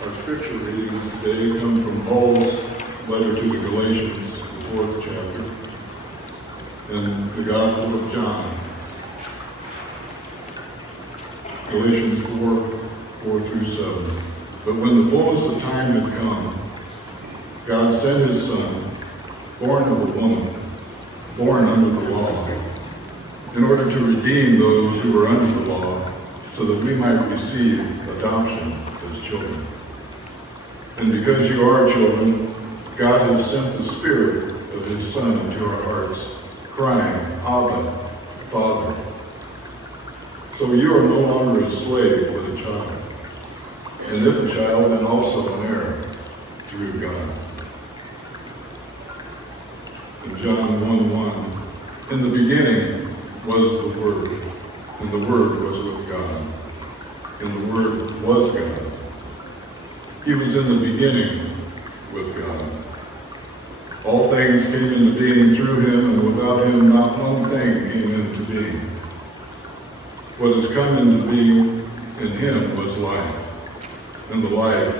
Our scripture readings today come from Paul's letter to the Galatians, the 4th chapter, and the Gospel of John. Galatians 4:4-7. But when the fullness of time had come, God sent his Son, born of a woman, born under the law, in order to redeem those who were under the law, so that we might receive adoption as children. And because you are children, God has sent the Spirit of his Son into our hearts, crying, Abba, Father. So you are no longer a slave, but a child. And if a child, then also an heir through God. In John 1:1, in the beginning was the Word, and the Word was with God, and the Word was God. He was in the beginning with God. All things came into being through him, and without him not one thing came into being. What has come into being in him was life, and the life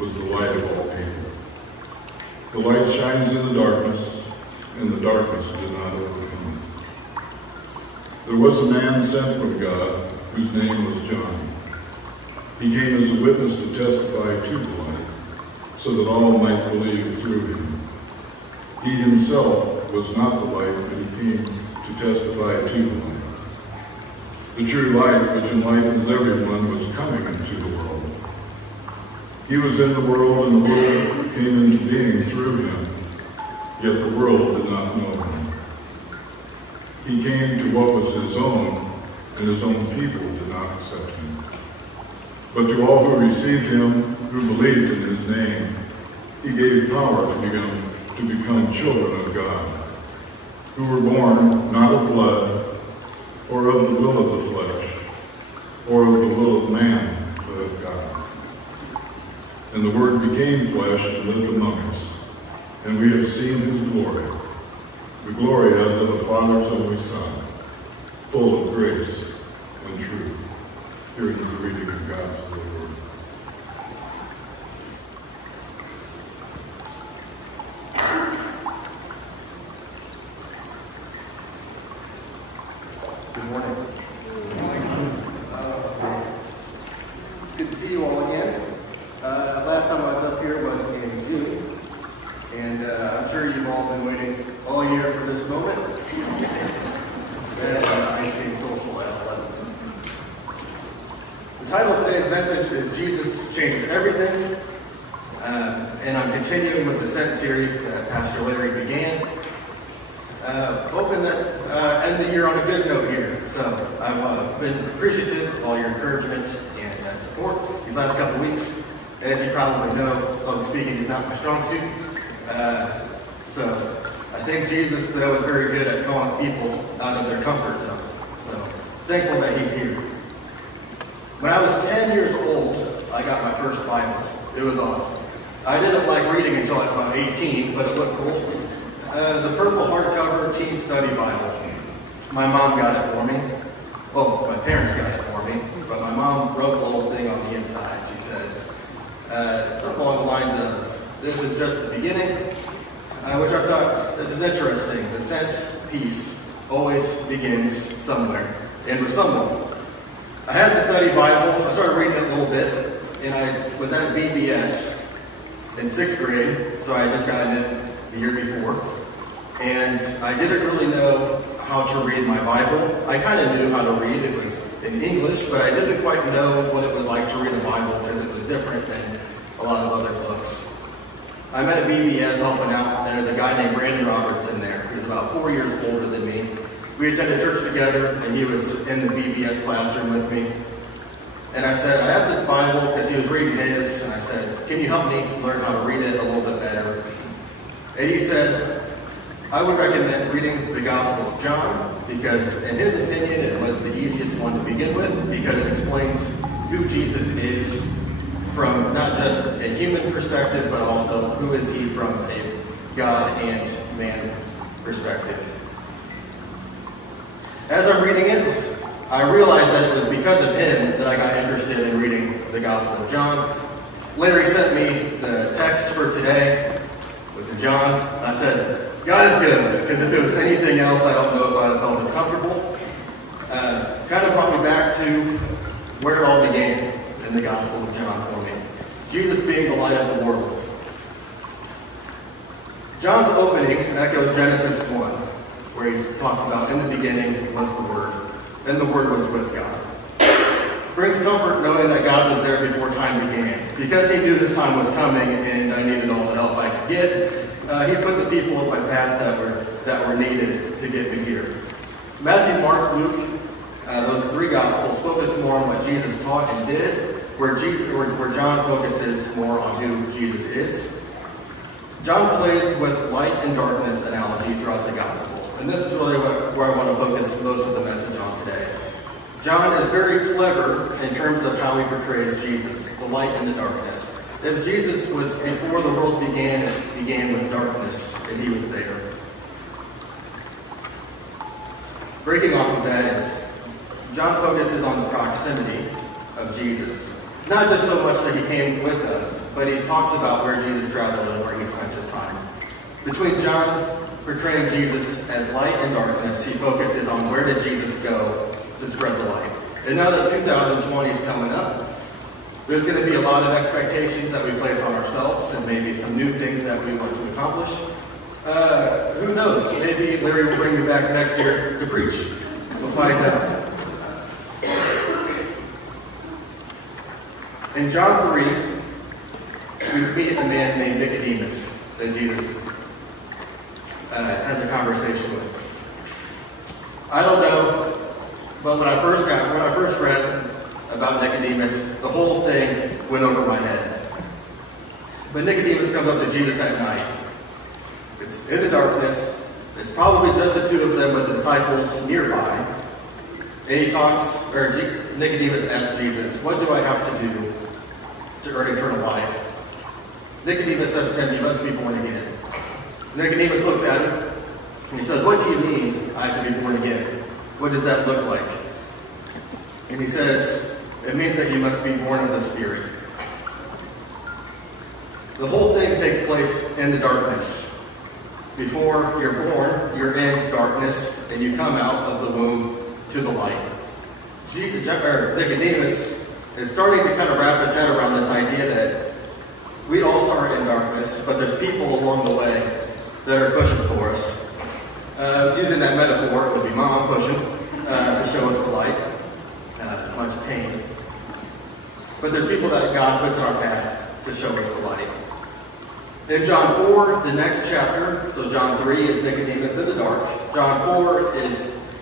was the light of all people. The light shines in the darkness, and the darkness did not overcome it. There was a man sent from God, whose name was John. He came as a witness to testify to the light, so that all might believe through him. He himself was not the light, but he came to testify to the light. The true light, which enlightens everyone, was coming into the world. He was in the world, and the world came into being through him, yet the world did not know him. He came to what was his own, and his own people did not accept him. But to all who received him, who believed in his name, he gave power to become children of God, who were born not of blood, or of the will of the flesh, or of the will of man, but of God. And the Word became flesh and lived among us, and we have seen his glory, the glory as of the Father's only Son, full of grace and truth. Here is the reading of God's holy word. Good morning. It's good to see you all again. Last time I was up here was in June, and I'm sure you've all been waiting all year for this moment. That ice cream social at 11. The title of today's message is Jesus Changes Everything, and I'm continuing with the Sent series that Pastor Larry began. Hoping that end the year on a good note here. So I've been appreciative of all your encouragement and support these last couple of weeks. As you probably know, public speaking is not my strong suit. So I think Jesus, though, is very good at calling people out of their comfort zone. So thankful that he's here. When I was 10 years old, I got my first Bible. It was awesome. I didn't like reading until I was about 18, but it looked cool. It was a purple hardcover teen study Bible. My mom got it for me. Well, my parents got it for me, but my mom wrote the whole thing on the inside. She says, something along the lines of, this is just the beginning, which I thought, this is interesting. The sent piece always begins somewhere and with someone. I had the study Bible. I started reading it a little bit, and I was at VBS in 6th grade, so I just got in it the year before. And I didn't really know how to read my Bible. I kind of knew how to read. It was in English, but I didn't quite know what it was like to read a Bible because it was different than a lot of other books. I'm at VBS helping out, and there's a guy named Brandon Roberts in there. He was about 4 years older than me. We attended church together, and he was in the VBS classroom with me. And I said, I have this Bible, because he was reading his, and I said, can you help me learn how to read it a little bit better? And he said, I would recommend reading the Gospel of John, because in his opinion, it was the easiest one to begin with, because it explains who Jesus is from not just a human perspective, but also who is he from a God and man perspective. As I'm reading it, I realized that it was because of him that I got interested in reading the Gospel of John. Larry sent me the text for today. It was in John. And I said, God is good, because if it was anything else, I don't know if I'd have felt as comfortable. Kind of brought me back to where it all began in the Gospel of John for me. Jesus being the light of the world. John's opening echoes Genesis 1, where he talks about, in the beginning was the Word, and the Word was with God. Brings comfort knowing that God was there before time began. Because he knew this time was coming and I needed all the help I could get, he put the people on my path that were needed to get me here. Matthew, Mark, Luke, those three Gospels focus more on what Jesus taught and did, where John focuses more on who Jesus is. John plays with light and darkness analogy throughout the Gospel, and this is really where I want to focus most of the message on today. John is very clever in terms of how he portrays Jesus, the light and the darkness. If Jesus was before the world began, it began with darkness, and he was there. Breaking off of that is, John focuses on the proximity of Jesus. Not just so much that he came with us, but he talks about where Jesus traveled and where he spent his time. Between John portraying Jesus as light and darkness, he focuses on where did Jesus go to spread the light. And now that 2020 is coming up, there's going to be a lot of expectations that we place on ourselves and maybe some new things that we want to accomplish. Who knows? Maybe Larry will bring me back next year to preach. We'll find out. In John 3, we meet a man named Nicodemus that Jesus has a conversation with. I don't know, but when I first read about Nicodemus, the whole thing went over my head. But Nicodemus comes up to Jesus at night. It's in the darkness. It's probably just the two of them with the disciples nearby. And Nicodemus asks Jesus, what do I have to do to earn eternal life? Nicodemus says to him, you must be born again. Nicodemus looks at him, and he says, what do you mean I have to be born again? What does that look like? And he says, it means that you must be born of the Spirit. The whole thing takes place in the darkness. Before you're born, you're in darkness, and you come out of the womb to the light. Nicodemus is starting to kind of wrap his head around this idea that we all start in darkness, but there's people along the way that are pushing for us. Using that metaphor, it would be Mom pushing to show us the light. Much pain. But there's people that God puts in our path to show us the light. In John 4, the next chapter, so John 3 is Nicodemus in the dark. John 4 is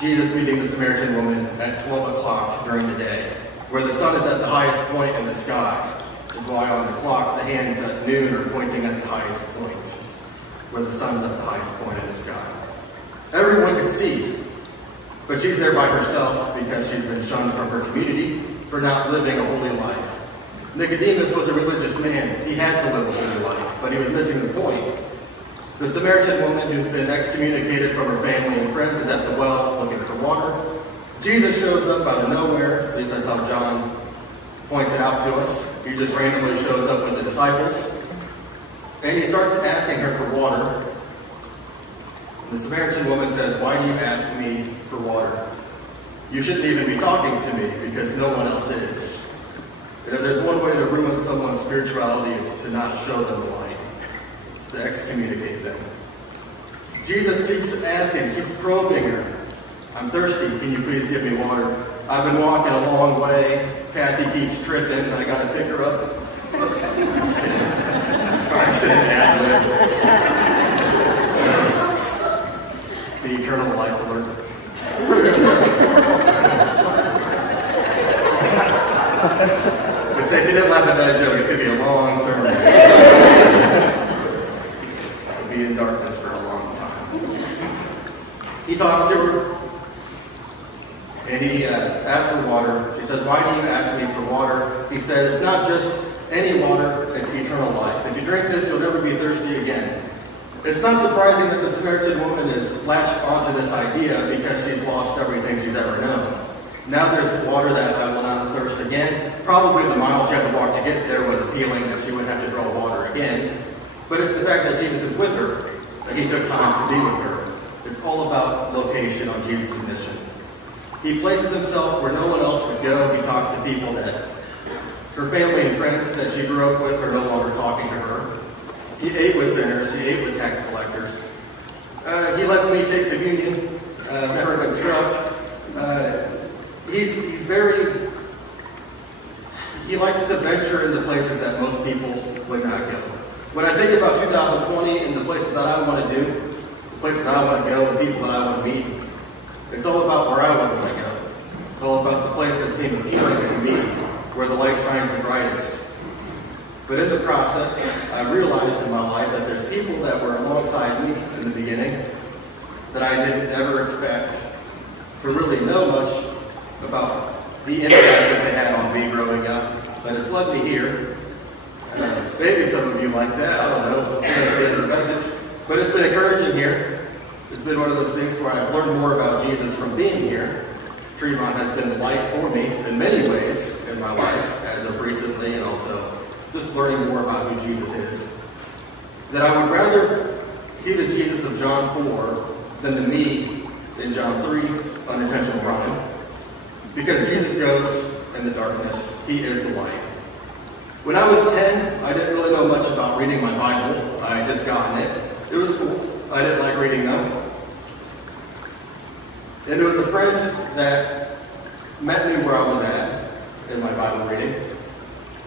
Jesus meeting the Samaritan woman at 12 o'clock during the day, where the sun is at the highest point in the sky, which is why on the clock the hands at noon are pointing at the highest point, where the sun's at the highest point in the sky. Everyone can see, but she's there by herself because she's been shunned from her community for not living a holy life. Nicodemus was a religious man. He had to live a holy life, but he was missing the point. The Samaritan woman who's been excommunicated from her family and friends is at the well looking for water. Jesus shows up out of nowhere. At least that's how John points it out to us. He just randomly shows up with the disciples. And he starts asking her for water. The Samaritan woman says, why do you ask me for water? You shouldn't even be talking to me because no one else is. And if there's one way to ruin someone's spirituality, it's to not show them the light, to excommunicate them. Jesus keeps asking, keeps probing her. I'm thirsty, can you please give me water? I've been walking a long way. Kathy keeps tripping and I gotta pick her up. Just kidding. I shouldn't ad-lib. The eternal life alert. We say if you didn't laugh at that joke, it's going to be a long sermon. We'll be in darkness for a long time. He talks to her, and he asks for water. She says, why do you ask me for water? He said, it's not just any water, it's eternal life. If you drink this, you'll never be thirsty again. It's not surprising that the Samaritan woman is latched onto this idea because she's lost everything she's ever known. Now there's water that I will not thirst again. probably the miles she had to walk to get there was appealing, that she wouldn't have to draw water again. But it's the fact that Jesus is with her, that he took time to be with her. It's all about location on Jesus' mission. He places himself where no one else would go. He talks to people that her family and friends that she grew up with are no longer talking to her. He ate with sinners. He ate with tax collectors. He lets me take communion. I've never been struck. He likes to venture into places that most people would not go. When I think about 2020 and the places that I want to do, the places that I want to go, the people that I want to meet, it's all about where I want to go. It's all about the place that seems appealing to me, where the light shines the brightest. But in the process, I realized in my life that there's people that were alongside me in the beginning that I didn't ever expect to really know much about the impact that they had on me growing up. But it's led me here. Maybe some of you like that, I don't know, it's not the end of the message. But it's been encouraging here. It's been one of those things where I've learned more about Jesus from being here. Tremont has been the light for me in many ways in my life, as of recently, and also just learning more about who Jesus is. That I would rather see the Jesus of John 4 than the me in John 3, unintentional rhyme. Because Jesus goes in the darkness. He is the light. When I was 10, I didn't really know much about reading my Bible. I had just gotten it. It was cool. I didn't like reading them. And it was a friend that met me where I was at in my Bible reading.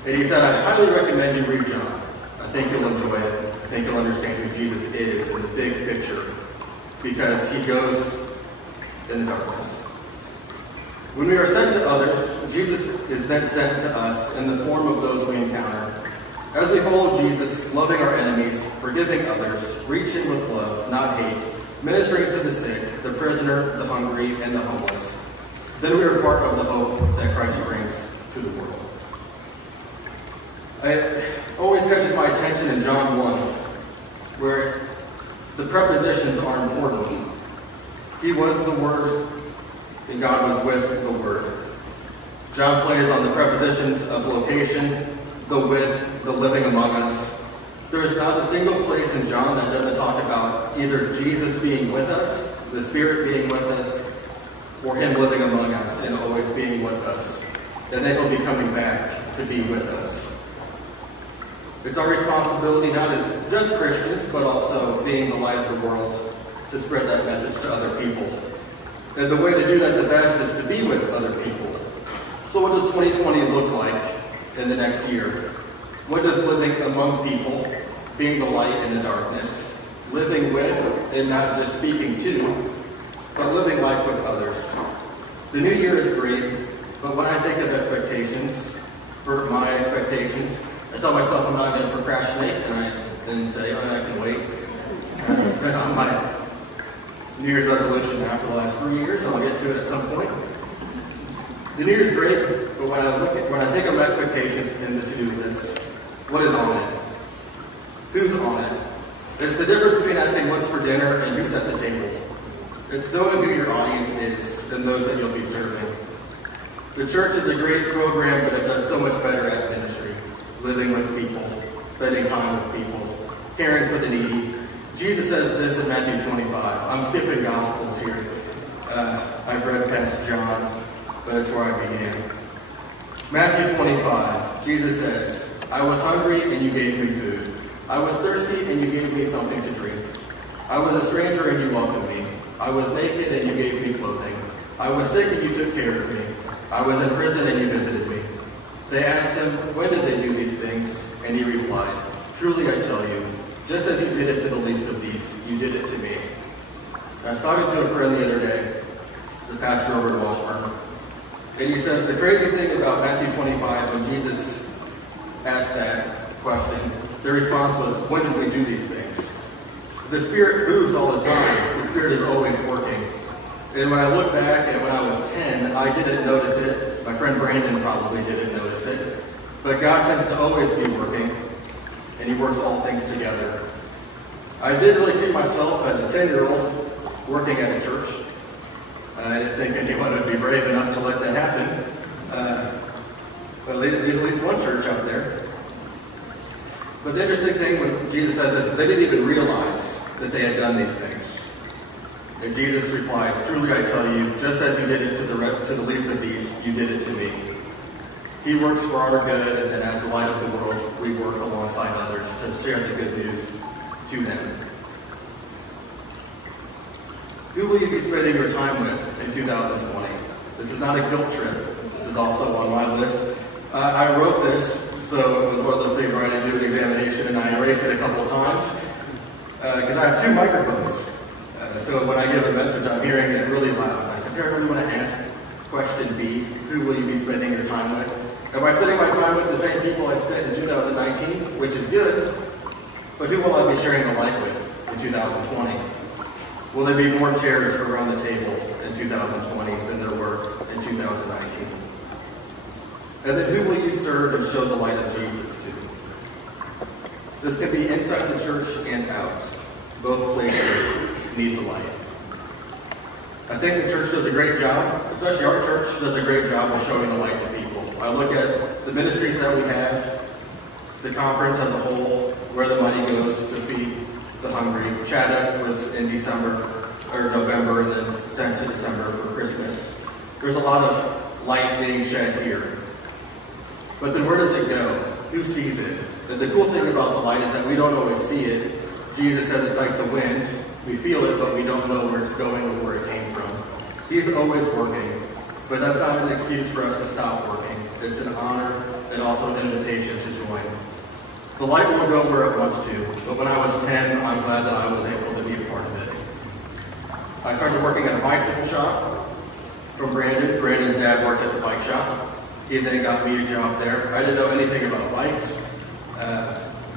And he said, I highly recommend you read John. I think you'll enjoy it. I think you'll understand who Jesus is in the big picture. Because he goes in the darkness. When we are sent to others, Jesus is then sent to us in the form of those we encounter. As we follow Jesus, loving our enemies, forgiving others, reaching with love, not hate, ministering to the sick, the prisoner, the hungry, and the homeless, then we are part of the hope that Christ brings to the world. It always catches my attention in John 1, where the prepositions are important. He was the Word, and God was with the Word. John plays on the prepositions of location, the with, the living among us. There is not a single place in John that doesn't talk about either Jesus being with us, the Spirit being with us, or him living among us and always being with us. And then he'll be coming back to be with us. It's our responsibility, not as just Christians, but also being the light of the world, to spread that message to other people. And the way to do that the best is to be with other people. So what does 2020 look like in the next year? What does living among people, being the light in the darkness, living with and not just speaking to, but living life with others? The new year is great, but when I think of expectations, for my expectations, I tell myself I'm not going to procrastinate, and I then say, oh, I can wait. It's been on my New Year's resolution now for the last 3 years, and I'll get to it at some point. The New Year's great, but when I think of expectations in the to-do list, what is on it? Who's on it? It's the difference between asking what's for dinner and who's at the table. It's knowing who your audience is and those that you'll be serving. The church is a great program, but it does so much better at ministry. Living with people, spending time with people, caring for the needy. Jesus says this in Matthew 25. I'm skipping Gospels here. I've read past John, but that's where I began. Matthew 25, Jesus says, I was hungry and you gave me food. I was thirsty and you gave me something to drink. I was a stranger and you welcomed me. I was naked and you gave me clothing. I was sick and you took care of me. I was in prison and you visited me. They asked him, when did they do these things? And he replied, truly I tell you, just as you did it to the least of these, you did it to me. I was talking to a friend the other day. It's a pastor over in Washburn. And he says the crazy thing about Matthew 25, when Jesus asked that question, the response was, when did we do these things? The Spirit moves all the time. The Spirit is always working. And when I look back at when I was 10, I didn't notice it. My friend Brandon probably didn't notice it. But God tends to always be working, and he works all things together. I didn't really see myself as a 10-year-old working at a church. I didn't think anyone would be brave enough to let that happen. Well, there's at least one church out there. But the interesting thing when Jesus says this is they didn't even realize that they had done these things. And Jesus replies, "Truly I tell you, just as you did it to the least of these, you did it to me." He works for our good, and then as the light of the world, we work alongside others to share the good news to them. Who will you be spending your time with in 2020? This is not a guilt trip. This is also on my list. I wrote this, so it was one of those things where I didn't do an examination and I erased it a couple of times because I have two microphones. So when I give a message, I'm hearing it really loud. I said, I really want to ask question B, who will you be spending your time with? Am I spending my time with the same people I spent in 2019, which is good, but who will I be sharing the light with in 2020? Will there be more chairs around the table in 2020 than there were in 2019? And then who will you serve and show the light of Jesus to? This can be inside the church and out. Both places need the light. I think the church does a great job, especially our church does a great job of showing the light to people. I look at the ministries that we have, the conference as a whole, where the money goes to feed the hungry. Chaddock was in November, and then sent to December for Christmas. There's a lot of light being shed here. But then where does it go? Who sees it? And the cool thing about the light is that we don't always see it. Jesus says it's like the wind. We feel it, but we don't know where it's going or where it came from. He's always working, but that's not an excuse for us to stop working. It's an honor and also an invitation to join. The light will go where it wants to, but when I was 10, I'm glad that I was able to be a part of it. I started working at a bicycle shop from Brandon. Brandon's dad worked at the bike shop. He then got me a job there. I didn't know anything about bikes,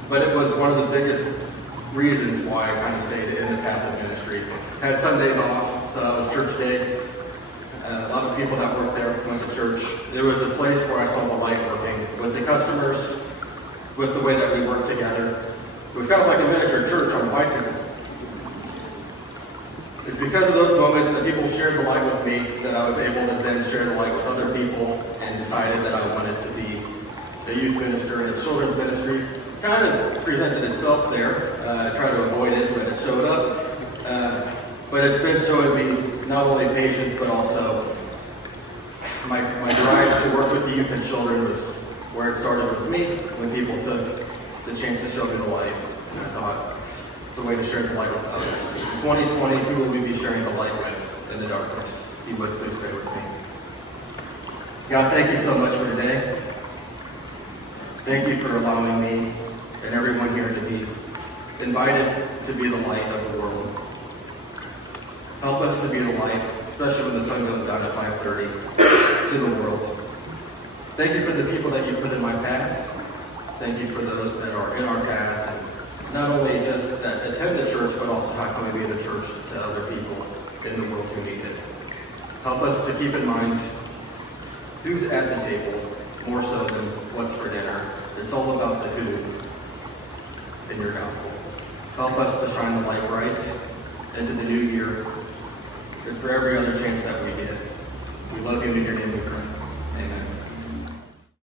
but it was one of the biggest reasons why I kind of stayed in the path of ministry. Had Sundays off, so it was church day. A lot of people that worked there went to church. It was a place where I saw the light working with the customers, with the way that we worked together. It was kind of like a miniature church on a bicycle. It's because of those moments that people shared the light with me that I was able to then share the light with other people and decided that I wanted to be a youth minister and a children's ministry. Kind of presented itself there. I tried to avoid it when it showed up. But it's been showing me not only patience, but also my drive to work with the youth and children was where it started with me, when people took the chance to show me the light. And I thought, it's a way to share the light with others. In 2020, who will we be sharing the light with in the darkness? If you would, please pray with me. God, thank you so much for today. Thank you for allowing me and everyone here to be invited to be the light of the world. Help us to be the light, especially when the sun goes down at 5:30, to the world. Thank you for the people that you put in my path. Thank you for those that are in our path, and not only just that attend the church, but also how can we be the church to other people in the world who need it. Help us to keep in mind who's at the table, more so than what's for dinner. It's all about the who in your gospel. Help us to shine the light bright into the new year and for every other chance that we get. We love you in your name we pray.